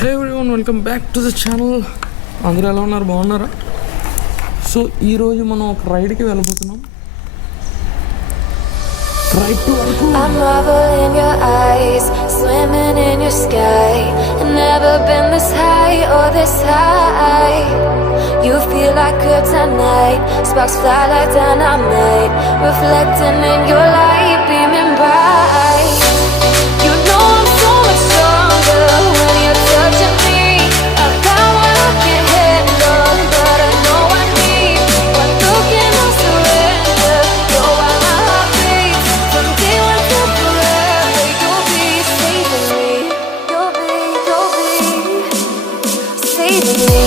Hey everyone, welcome back to the channel. అందరూ ఎలా ఉన్నారు? బాగున్నారా? సో ఈరోజు మనం ఒక రైడ్కి వెళ్ళబోతున్నాం. Ride to Araku. I'm marveling your eyes, swimming in your sky. Never been this high or this high. You feel like kryptonite, sparks fly like dynamite, reflecting in your light, beaming bright. You know I'm so much stronger when you're touching me. I've got what I can't handle, but I know I need. One look and I'll surrender. You're why my heart beats. From day one to forever, you'll be saving me. You'll be saving me.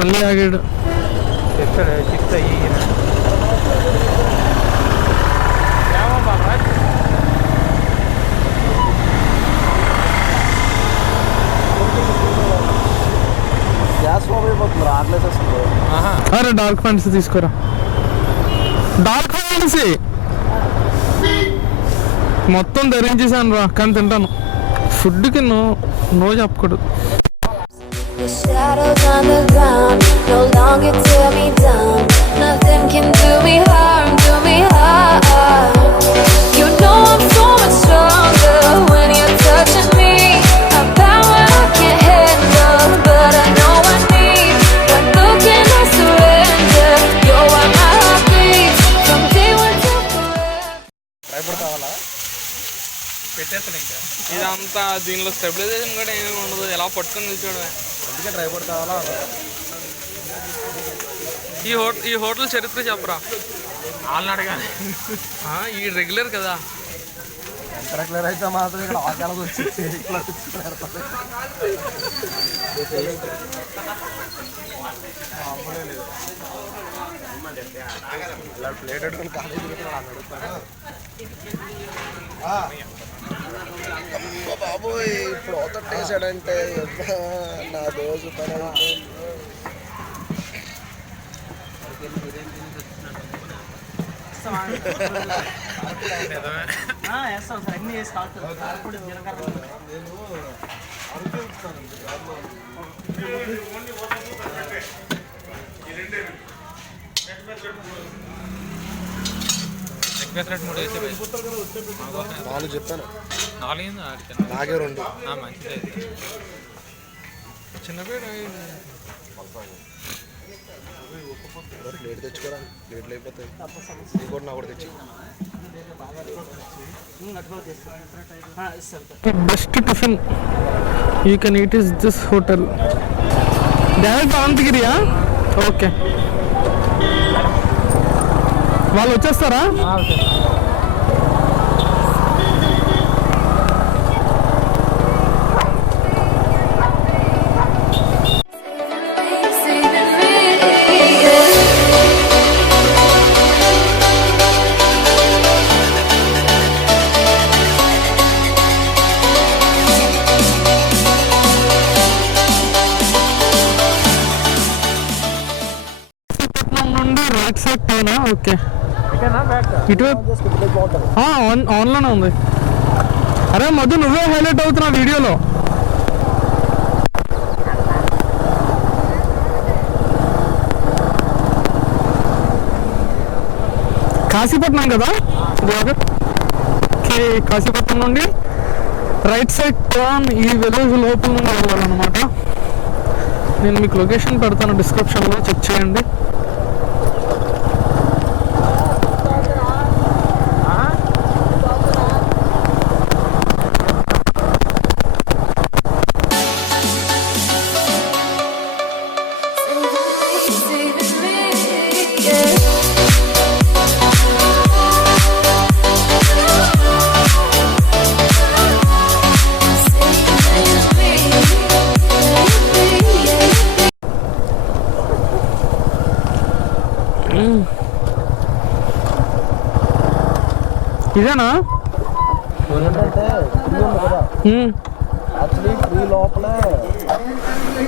మళ్ళీ ఆగాడు. అరే dark fantasy తీసుకోరా. Dark fantasy మొత్తం ధరించేసాను రా, కానీ తింటాను. ఫుడ్కి నో చెప్పకూడదు. The shadows on the ground no longer tear me down. Nothing can do me harm, do me harm. You know I'm so much stronger when you're touching me. I've got what I can't handle, but I know I need. One look and I surrender. You're why my heart beats. From day one to forever. పెట్టేస్తాను ఇంకా ఇదంతా. దీనిలో స్టెబిలైజేషన్ కూడా ఏమీ ఉండదు, ఎలా పట్టుకొని నిల్చోడమే. అందుకే డ్రైవర్ కావాలా. ఈ హోటల్ చరిత్ర చెప్పరా. వాళ్ళని అడగాలి. ఈ రెగ్యులర్ కదా. ఎంత రెగ్యులర్ అయితే మాత్రం ఇక్కడ ఆకాలకు వచ్చి ప్లేట్ పెట్టుకుని కాఫీ బాబోయ్. ఇప్పుడు అవతట్టేసాడంటే నా దోశ పని నాలుగు చెప్పాను. నాగే రెండు మంచిది. చిన్నపేట ప్లేట్ తెచ్చుకోరా. ప్లేట్లు అయిపోతాయి. ఇంకోటి నా కూడా తెచ్చి. Best tiffin you can eat is this hotel. Direct అనంతగిరియా? ఓకే, వాళ్ళు వచ్చేస్తారా? ఓకే, ఇటువైపు ఆన్లోనే ఉంది. అరే మధు, నువ్వే హైలైట్ అవుతున్నావు వీడియోలో. కాశీపట్నం కదా. కాశీపట్నం నుండి రైట్ సైడ్ టర్న్ ఈ విలేజ్ లోపల నుండి వెళ్ళాలన్నమాట. నేను మీకు లొకేషన్ పెడతాను డిస్క్రిప్షన్లో, చెక్ చేయండి. ఇదేనా? ఏంటంటే ట్రీ ఉంది కదా, యాక్చువల్లీ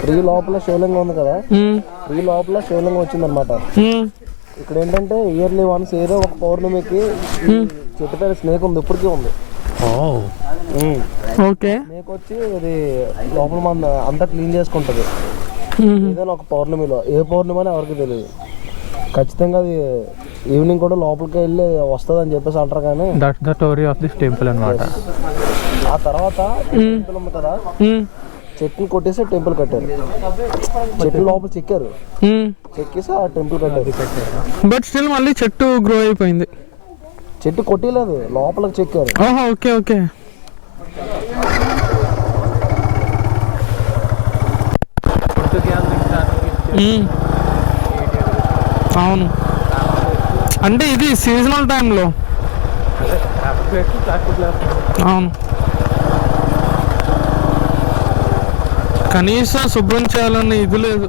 ట్రీ లోపల శివలింగం ఉంది కదా, ట్రీ లోపల శివలింగం వచ్చిందనమాట. ఇక్కడ ఏంటంటే ఇయర్లీ వన్స్ ఏదో ఒక పౌర్ణమికి చెట్టు పేరు స్నేక్ ఉంది, ఇప్పటికీ ఉంది. ఓకే. స్నేక్ వచ్చి అది లోపల మన అంతా క్లీన్ చేసుకుంటుంది ఏదైనా ఒక పౌర్ణమిలో. ఏ పౌర్ణమి అని ఎవరికి తెలియదు. ఖచ్చితంగా అది ఈవినింగ్ కూడా లోపలికి వెళ్ళి వస్తుంది అని చెప్పేసి అంటారు. కానీ that's the story of this temple అన్నమాట. ఆ తర్వాత టెంపుల్ ఉంది కదా, చెట్టుని కొట్టేసి టెంపుల్ కట్టారు. చెట్టు లోపల చెక్కారు, చెక్కేసి ఆ టెంపుల్ కట్టారు. బట్ స్టిల్ మళ్ళీ చెట్టు గ్రో అయిపోయింది. చెట్టు కొట్టలేదు, లోపలికి చెక్కారు. Okay okay. అవును, అంటే ఇది సీజనల్ టైంలో. అవును, కనీసం శుభ్రం చేయాలని ఇది లేదు.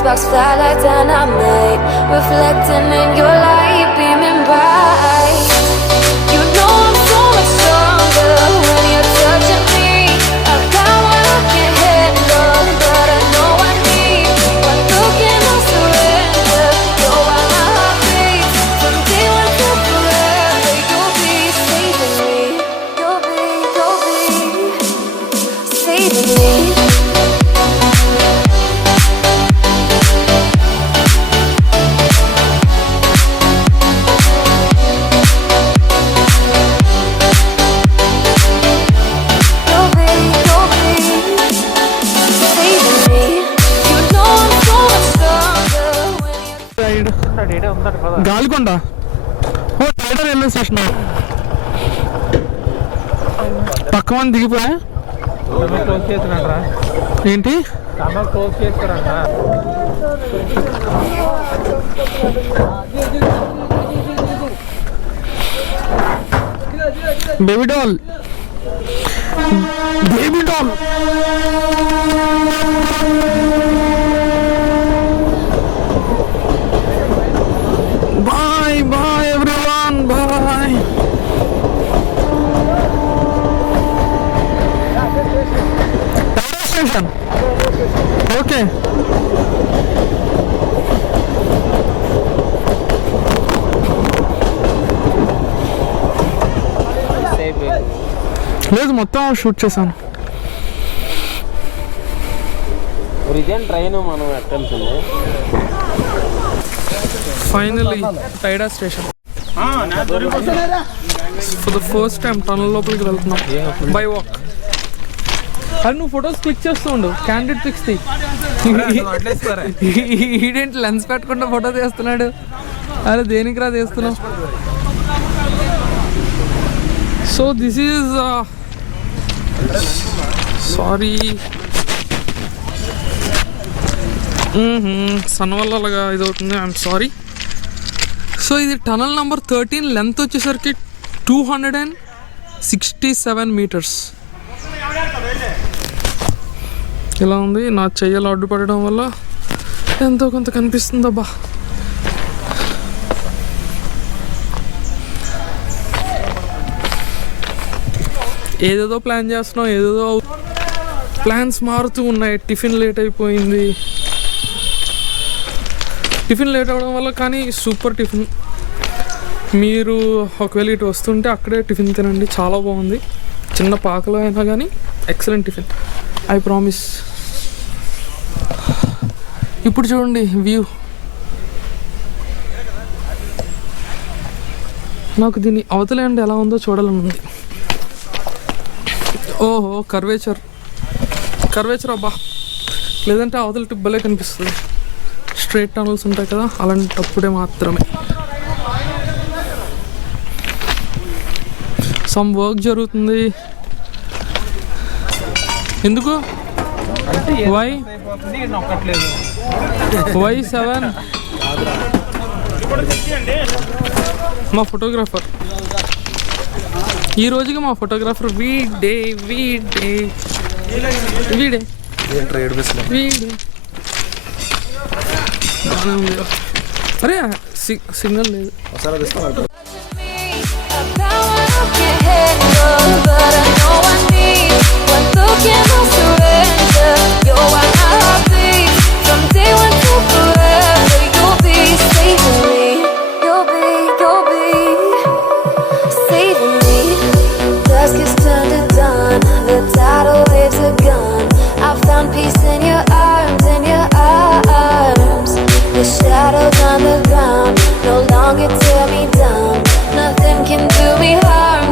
Sparks fly like dynamite, reflecting in your light, beaming bright. You know I'm so much stronger when you're touching me. I've got what I can't handle, but I know I need one look and I'll surrender. You're why my heart beats from day one to forever. You'll be saving me. You'll be saving me. Galikonda Tyda railway station పక్క మంది దిగిపోయా ఏంటి? Baby doll, baby doll. Bye bye everyone, bye. Tida station. Okay. లేదు, మొత్తం షూట్ చేశాను. ట్రైన్ మనం ఎక్కాల్సింది. Finally, Tida station. For the first time tunnel లోపలికి వెళ్తున్నాం బై వాక్. అది నువ్వు ఫొటోస్ క్లిక్ చేస్తూ ఉండు, క్యాండిడ్ పిక్స్ తీ. ఈడేంటి లెన్స్ పెట్టకుండా ఫోటో తీస్తున్నాడు? అరే దేనికి రా తీస్తున్నావు? So this is sorry sun వల్ల అలాగా ఇది అవుతుంది, ఐఎమ్ సారీ. సో ఇది టనల్ నెంబర్ 13, లెంత్ వచ్చేసరికి 267 meters. ఇలా ఉంది. నా చెయ్యలు అడ్డు పడడం వల్ల ఎంతో కొంత కనిపిస్తుందబ్బా. ఏదేదో ప్లాన్ చేస్తున్నాం, ఏదేదో ప్లాన్స్ మారుతూ ఉన్నాయి. టిఫిన్ లేట్ అయిపోయింది. టిఫిన్ లేట్ అవ్వడం వల్ల కానీ సూపర్ టిఫిన్. మీరు ఒకవేళ ఇటు వస్తుంటే అక్కడే టిఫిన్ తినండి, చాలా బాగుంది. చిన్న పాకలో అయినా కానీ ఎక్సలెంట్ టిఫిన్, ఐ ప్రామిస్. ఇప్పుడు చూడండి వ్యూ. నాకు దీని అవతలేండి ఎలా ఉందో చూడాలని ఉంది. ఓహో కర్వేచర్ అబ్బా, లేదంటే అవతల టిప్ భలే కనిపిస్తుంది. స్ట్రైట్ టనల్స్ ఉంటాయి కదా, అలాంటప్పుడే మాత్రమే. సమ్ వర్క్ జరుగుతుంది. ఎందుకు వై 7 మా ఫోటోగ్రాఫర్ ఈ రోజుకి మా ఫోటోగ్రాఫర్ వీడే అరే సిగ్నల్ లేదు. Peace in your arms, The shadows on the ground no longer tear me down. Nothing can do me harm,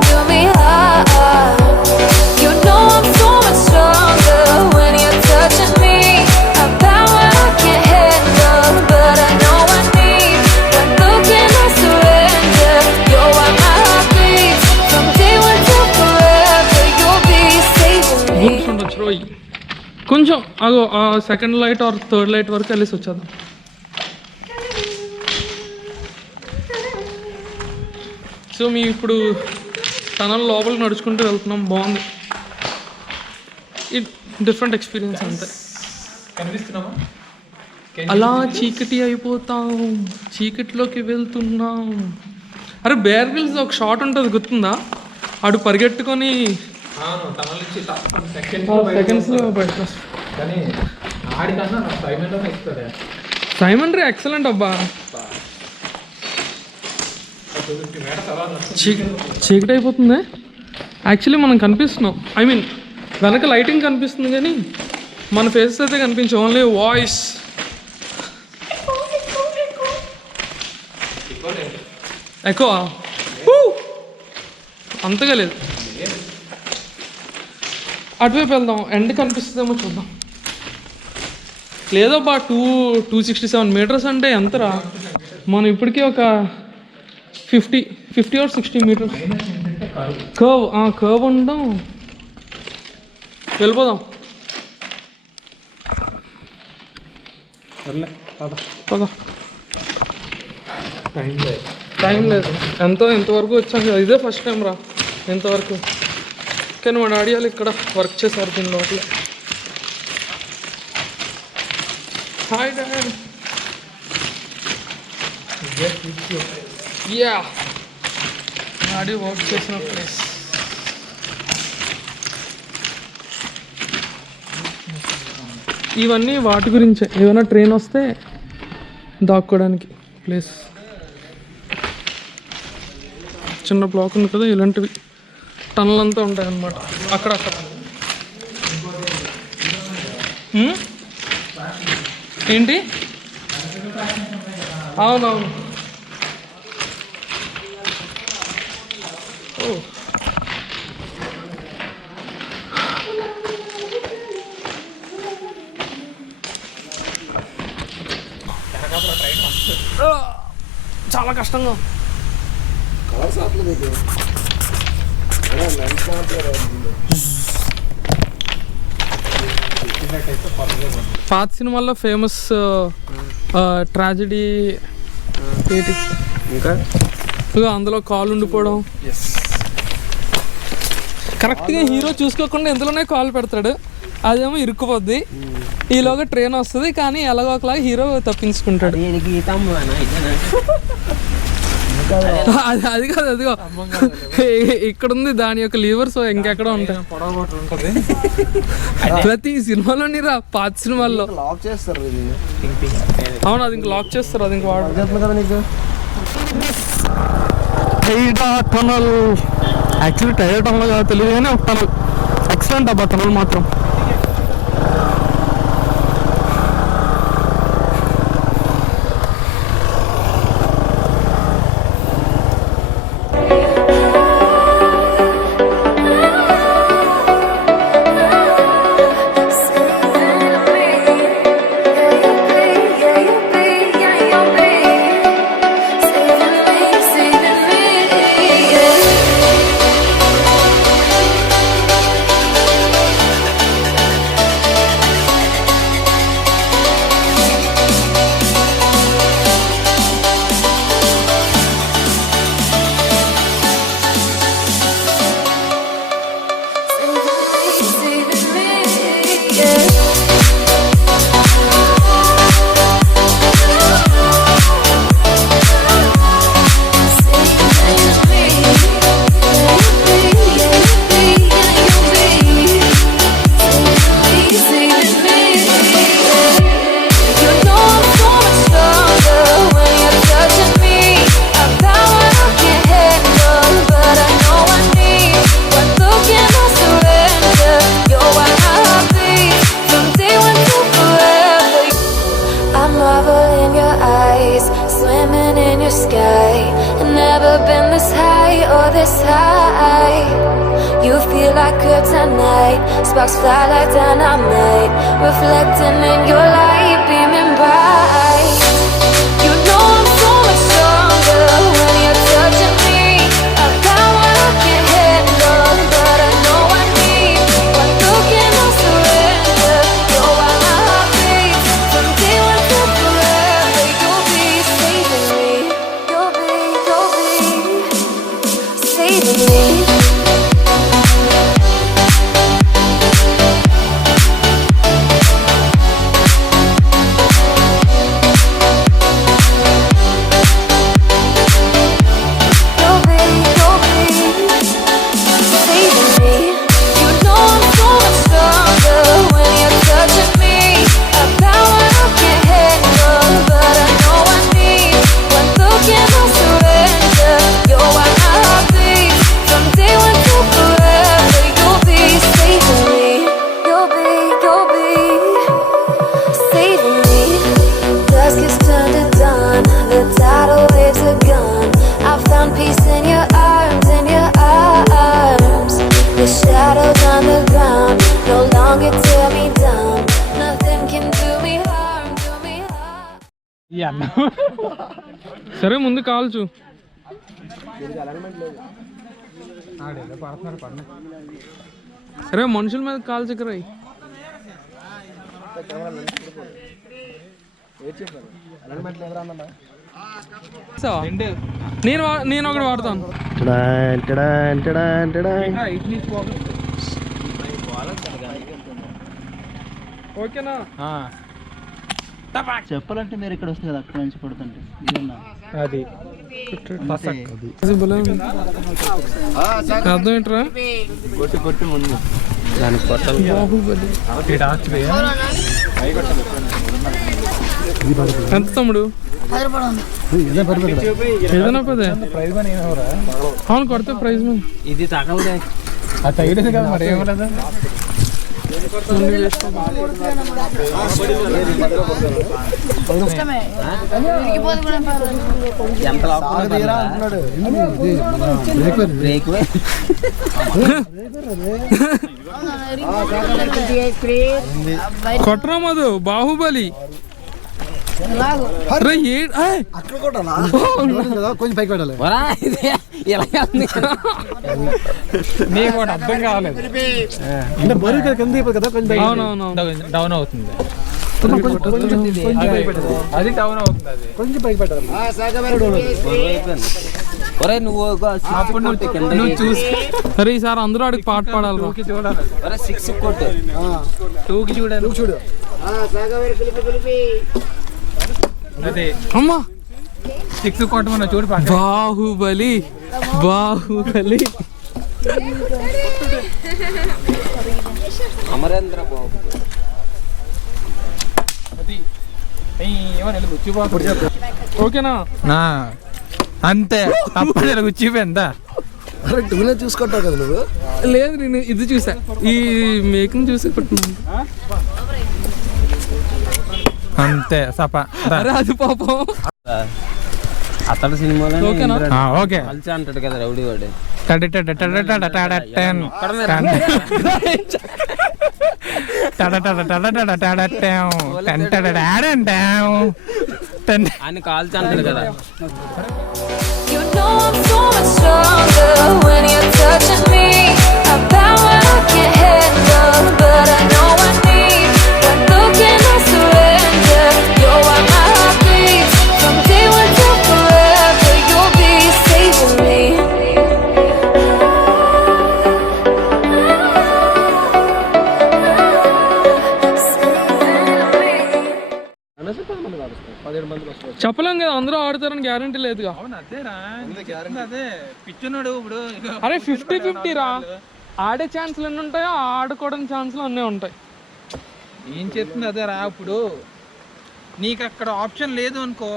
You know I'm so much stronger when you're touching me. A power I can't handle, but I know I need. When looking I surrender, you're why my heart beats. From day one to forever, you'll be saving me. కొంచెం అగో ఆ second light or third light వరకు వెళ్ళేసి వచ్చేద్దాం. సో మేము ఇప్పుడు టనల్ లోపలికి నడుచుకుంటూ వెళ్తున్నాం. బాగుంది, డిఫరెంట్ ఎక్స్పీరియన్స్ అంతే. కనిపిస్తున్నామా? అలా చీకటి అయిపోతాం, చీకటిలోకి వెళ్తున్నాం. అరే బేర్ గ్రిల్స్ ఒక షాట్ ఉంటుంది గుర్తుందా? ఆడు పరిగెట్టుకొని సెకండ్స్లో బయట. సైమన్ రే ఎక్సలెంట్ అబ్బా. చీకటి అయిపోతుంది. యాక్చువల్లీ మనం కనిపిస్తున్నాం, ఐ మీన్ వెనక లైటింగ్ కనిపిస్తుంది కానీ మన ఫేసెస్ అయితే కనిపించవు, ఓన్లీ వాయిస్. ఎక్కువ అంతగా లేదు. అటువైపు వెళ్దాం, ఎండ్ కనిపిస్తుందేమో చూద్దాం. లేదబ్బా 267 మీటర్స్ అంటే ఎంతరా? మనం ఇప్పటికీ ఒక 50 or 60 మీటర్స్ కర్వ్ ఉండడం. వెళ్ళిపోదాం పద. టైం లేదు, ఇంతవరకు వచ్చాం కదా, ఇదే ఫస్ట్ టైం రా ఇంతవరకు. కానీ మా డాడీ వాళ్ళు ఇక్కడ వర్క్ చేశారు దీని లోపల. Hi dad. Yeah daddy work చేసిన ప్లేస్. ఇవన్నీ వాటి గురించే, ఏమైనా ట్రైన్ వస్తే దాక్కోవడానికి ప్లేస్. చిన్న బ్లాక్ ఉంది కదా, ఇలాంటివి టనల్ అంతా ఉంటాయి అన్నమాట అక్కడక్కడ. ఏంటి? అవునవును. చాలా కష్టంగా. పాత సినిమాల్లో ఫేమస్ ట్రాజెడీ ఏంటి ఇంకా అందులో కాలు ఉండిపోవడం. కరెక్ట్గా హీరో చూసుకోకుండా ఇందులోనే కాలు పెడతాడు, అదేమో ఇరుక్కుపోద్ది. ఈలోగా ట్రైన్ వస్తుంది, కానీ ఎలాగో ఒకలాగా హీరో తప్పించుకుంటాడు. అది కాదు, అదిగో ఇక్కడ ఉంది దాని యొక్క లీవర్స్ ఇంకెక్కడ ఉంటాయి. ప్రతి సినిమాలోని రా, పాత సినిమాల్లో లాక్ చేస్తారు ఇది. అవును, అది ఇంక లాక్ చేస్తారు, అది ఇంక వాడు. కదా నీకు టైడా టనల్, యాక్చువల్లీ టైడా టనల్ కాదు తెలియదు కానీ ఒక టనల్ ఎక్సలెంట్ అబ్బా టనల్ మాత్రం. Sparks fly like dynamite, reflecting in your light, beaming bright. You know I'm so much stronger when you're touching me. I've got what I can't handle, but I know I need one look and I'll surrender. You're why my heart beats from day one to forever. You'll be saving me. You'll be saving me. సరే ముందు కాల్చు. సరే మనుషుల మీద కాల్చకరా. నేను ఒకటి వాడతాను. ఓకేనా? చెప్పాలంటే మీరు ఇక్కడ వస్తుంది కదా, అక్కడ నుంచి పడుతుంటే అది అర్థం ఏంట్రా? కొట్టి ముందు దానికి బాహుబలి ఎంత తమ్ముడు? ఏదైనా పదే అవును కొడితే ప్రైజ్ ఇది తగలదే కదా మరి ఏమలేదు. కొట్రా మధు బాహుబలి అక్కడ కొట్టాలా? కొంచెం పైకి పెట్టాలి. నీకు ఒకటి అర్థం కావలేదు. అంటే బరువు కింద కదా, కొంచెం డౌన్ అవుతుంది. అది డౌన్ అవుతుంది. అది కొంచెం పైకి పెట్టాలి. నువ్వు చూసి సరే ఈసారి అందరూ అడిగి పాట పాడాలి. అదే అమ్మా సిక్స్ కొట్టమన్నా చూడు పక్కన. బాహుబలి బాహుబలి. అమరేంద్ర బాబు ఓకేనా? అంతే తప్పని గుచ్చిపోయిందా? అరే టూనే చూసుకుంటావు కదా నువ్వు. లేదు నేను ఇది చూసా, ఈ మేకింగ్ చూసి కొట్టున్నాను. అంతే సప. అరే అది పాపం. అతడు సినిమాలో ఓకేనా? ఓకే కలిసి అంటాడు కదా రౌడీ వాడు. ఆయన కాల్చి అంటాడు కదా. You know I'm so much stronger when you're touching me. A power I can't handle, but I know I need. One look and I surrender. You're why my heart beats. From day one till forever, you'll be saving me. అనేసి 10 మంది కలుస్తారు, 17 మందికి వస్తారు. చెప్పలేం కదా, అందరూ ఆడతారని గ్యారంటీ లేదుగా. అదే పిచ్చున్నాడు ఇప్పుడు. అరే 50-50 రా. ఆడే ఛాన్స్లు ఎన్ని ఉంటాయో ఆడుకోవడానికి ఛాన్స్లు అన్నీ ఉంటాయి. ఏం చెప్తుంది అదే రా. ఇప్పుడు నీకు అక్కడ ఆప్షన్ లేదు అనుకో,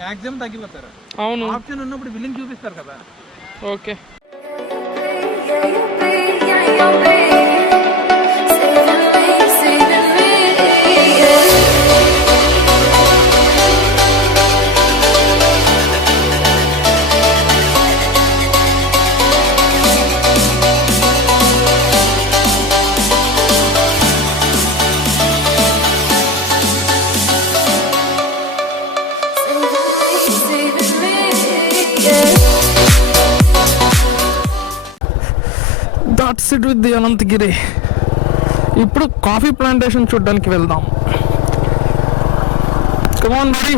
మాక్సిమం తగ్గిపోతారు. అవును, ఆప్షన్ ఉన్నప్పుడు బిల్లింగ్ చూపిస్తారు కదా. Okay. That's it with the Ananthagiri. ఇప్పుడు కాఫీ ప్లాంటేషన్ చూడడానికి వెళ్దాం. Come on buddy.